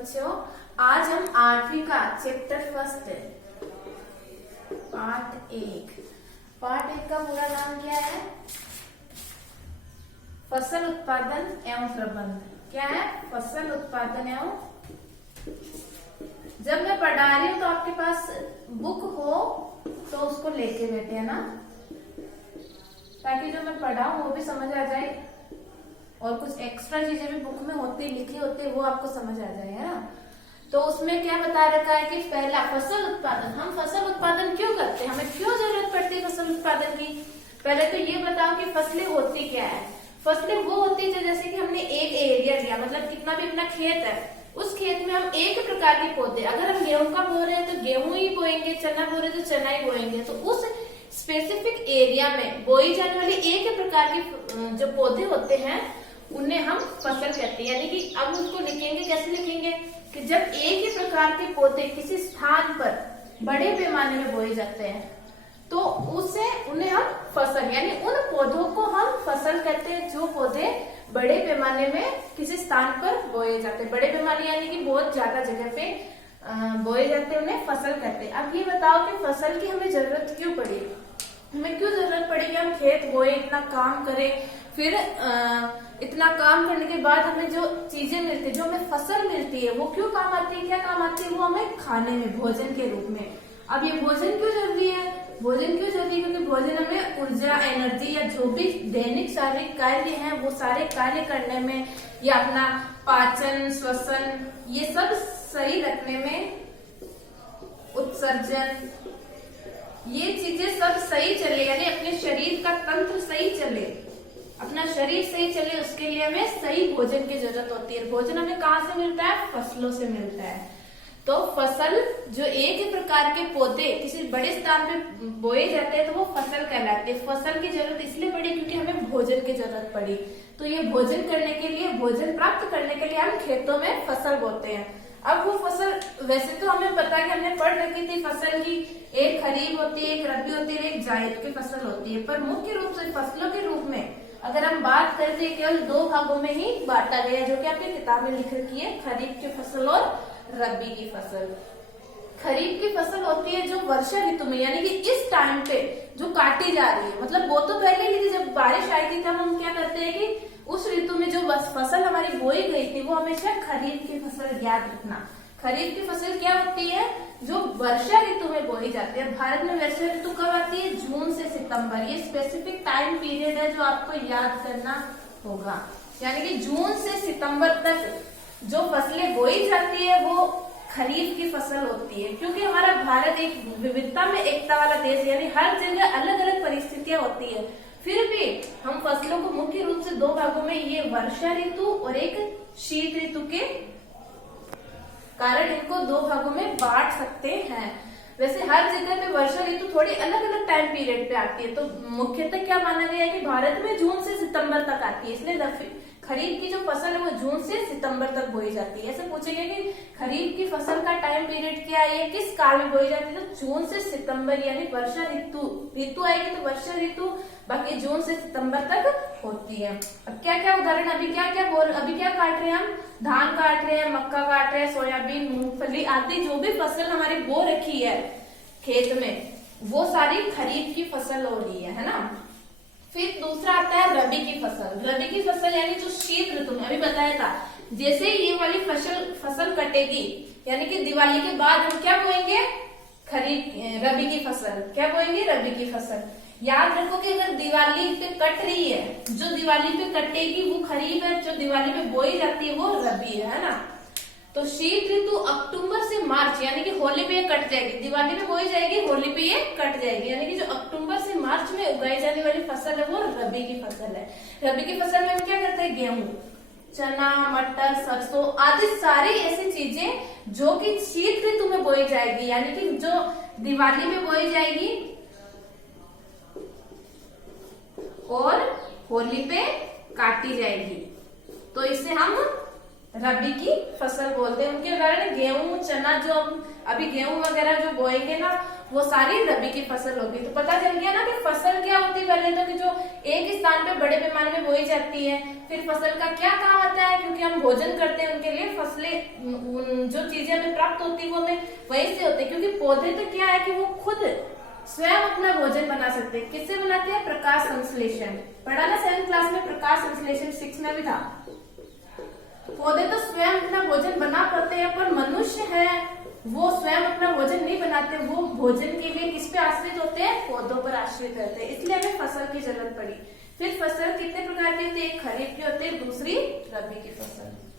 बच्चों, आज हम 8वीं का चैप्टर फर्स्ट पार्ट 1 का पूरा नाम क्या है? फसल उत्पादन एवं प्रबंध। क्या है? फसल उत्पादन एवं। जब मैं पढ़ा रही हूँ तो आपके पास बुक हो तो उसको लेके बैठे है ना, ताकि जो मैं पढ़ा हूँ वो भी समझ आ जाए और कुछ एक्स्ट्रा चीजें भी बुक में होती लिखी होती है वो आपको समझ आ जाए, है ना। तो उसमें क्या बता रखा है कि पहला फसल उत्पादन। हम फसल उत्पादन क्यों करते हैं, हमें क्यों जरूरत पड़ती है फसल उत्पादन की? पहले तो ये बताओ कि फसलें होती क्या है। फसलें वो होती है जैसे कि हमने एक एरिया लिया, मतलब कितना भी अपना खेत है, उस खेत में हम एक प्रकार के पौधे, अगर हम गेहूं का बो रहे हैं तो गेहूं ही बोएंगे, चना बो रहे हैं तो चना ही बोएंगे। तो उस स्पेसिफिक एरिया में बोई जाने वाली एक प्रकार के जो पौधे होते हैं उन्हें हम फसल कहते हैं। यानी कि अब उसको लिखेंगे, कैसे लिखेंगे कि जब एक ही प्रकार के पौधे किसी स्थान पर बड़े पैमाने में बोए जाते हैं तो उन्हें हम फसल, यानी उन पौधों को हम फसल कहते हैं जो पौधे बड़े पैमाने में किसी स्थान पर बोए जाते हैं। बड़े पैमाने यानी कि बहुत ज्यादा जगह पे बोए जाते हैं, उन्हें फसल कहते हैं। अब ये बताओ कि फसल की हमें जरूरत क्यों पड़ी? हमें क्यों जरूरत पड़ी कि हम खेत बोए, इतना काम करें, फिर इतना काम करने के बाद हमें जो चीजें मिलती है, जो हमें फसल मिलती है, वो क्यों काम आती है? क्या काम आती है? वो हमें खाने में, भोजन के रूप में। अब ये भोजन क्यों जरूरी है? भोजन क्यों जरूरी है? क्योंकि भोजन हमें ऊर्जा, एनर्जी या जो भी दैनिक शारीरिक कार्य हैं वो सारे कार्य करने में या अपना पाचन, श्वसन, ये सब सही रखने में, उत्सर्जन, ये चीजें सब सही चले, यानी अपने शरीर का तंत्र सही चले, अपना शरीर सही चले, उसके लिए हमें सही भोजन की जरूरत होती है। भोजन हमें कहाँ से मिलता है? फसलों से मिलता है। तो फसल, जो एक ही प्रकार के पौधे किसी बड़े स्थान पे बोए जाते हैं तो वो फसल कहलाते हैं। फसल की जरूरत इसलिए पड़ी क्योंकि हमें भोजन की जरूरत पड़ी। तो ये भोजन करने के लिए, भोजन प्राप्त करने के लिए हम खेतों में फसल बोते हैं। अब वो फसल, वैसे तो हमें पता है कि हमने पढ़ रखी थी फसल की, एक खरीफ होती है, एक रबी होती है, एक जायद की फसल होती है। पर मुख्य रूप से फसलों के रूप में अगर हम बात करते हैं, केवल 2 भागों में ही बांटा गया है, जो कि आपकी किताब में लिख रखी है, खरीफ की फसल और रबी की फसल। खरीफ की फसल होती है जो वर्षा ऋतु में, यानी कि इस टाइम पे जो काटी जा रही है, मतलब वो तो पहले, लेकिन जब बारिश आई थी तब हम क्या करते हैं कि उस ऋतु में जो फसल हमारी बोई गई थी वो हमेशा खरीफ की फसल, याद रखना। खरीफ की फसल क्या होती है? जो वर्षा ऋतु में बोई जाती है। भारत में वर्षा ऋतु कब आती है? जून से सितंबर। ये स्पेसिफिक टाइम पीरियड है जो आपको याद करना होगा। यानी कि जून से सितंबर तक जो फसलें बोई जाती है वो खरीफ की फसल होती है। क्योंकि हमारा भारत एक विविधता में एकता वाला देश है, यानी हर जगह अलग अलग परिस्थितियां होती है, फिर भी हम फसलों को मुख्य रूप से 2 भागों में, ये वर्षा ऋतु और एक शीत ऋतु के कारण इनको 2 भागों में बांट सकते हैं। वैसे हर जगह पे वर्षा ऋतु थोड़ी अलग अलग टाइम पीरियड पे आती है। तो मुख्यतः क्या माना गया है कि भारत में जून से सितंबर तक आती है, इसलिए खरीफ की जो फसल है वो जून से सितंबर तक बोई जाती है। ऐसे पूछेंगे कि खरीफ की फसल का टाइम पीरियड क्या है, किस काल में बोई जाती है? तो जून से सितंबर, यानी वर्षा ऋतु आएगी तो वर्षा ऋतु बाकी जून से सितंबर तक होती है। अब क्या क्या उदाहरण, अभी क्या काट रहे हैं हम? धान काट रहे हैं, मक्का काट रहे हैं, सोयाबीन, मूंगफली आदि जो भी फसल हमारी बो रखी है खेत में, वो सारी खरीफ की फसल हो रही है ना। फिर दूसरा आता है रबी की फसल। रबी की फसल यानी जो शीत ऋतु में, अभी बताया था, जैसे ये वाली फसल कटेगी, यानी कि दिवाली के बाद हम क्या बोएंगे? रबी की फसल। क्या बोएंगे? रबी की फसल। याद रखो कि अगर दिवाली पे कट रही है, जो दिवाली पे कटेगी वो खरीफ है, जो दिवाली पे बोई जाती है वो रबी है ना। तो शीत ऋतु अक्टूबर से मार्च, यानी कि होली पे ये कट जाएगी, दिवाली में बोई जाएगी, होली पे ये कट जाएगी, यानी कि जो अक्टूबर से मार्च में उगाई जाने वाली फसल है वो रबी की फसल है। रबी की फसल में हम क्या करते हैं? गेहूं, चना, मटर, सरसों आदि सारी ऐसी चीजें जो कि शीत ऋतु में बोई जाएगी, यानी कि जो दिवाली में बोई जाएगी और होली पे काटी जाएगी, तो इसे हम रबी की फसल बोलते हैं। उनके कारण गेहूं, चना, जो अभी गेहूं वगैरह जो बोएंगे ना वो सारी रबी की फसल होगी। तो पता चल गया ना कि फसल क्या होती है पहले तो, कि जो एक स्थान पे बड़े पैमाने में बोई जाती है। फिर फसल का क्या काम आता है, क्योंकि हम भोजन करते हैं उनके लिए, फसलें जो चीजें हमें प्राप्त होती है वो हमें वही से होते हैं, क्योंकि पौधे तो क्या है कि वो खुद स्वयं अपना भोजन बना सकते हैं। किससे बनाते हैं? प्रकाश संश्लेषण। पढ़ा ना 7th क्लास में, प्रकाश संश्लेषण 6 में भी था। पौधे तो स्वयं अपना भोजन बना पाते हैं, पर मनुष्य है वो स्वयं अपना भोजन नहीं बनाते, वो भोजन के लिए किस पे आश्रित होते हैं? पौधों पर आश्रित रहते हैं। इसलिए हमें फसल की जरूरत पड़ी। फिर फसल कितने प्रकार की होती है? एक खरीफ की होती है, दूसरी रबी की फसल।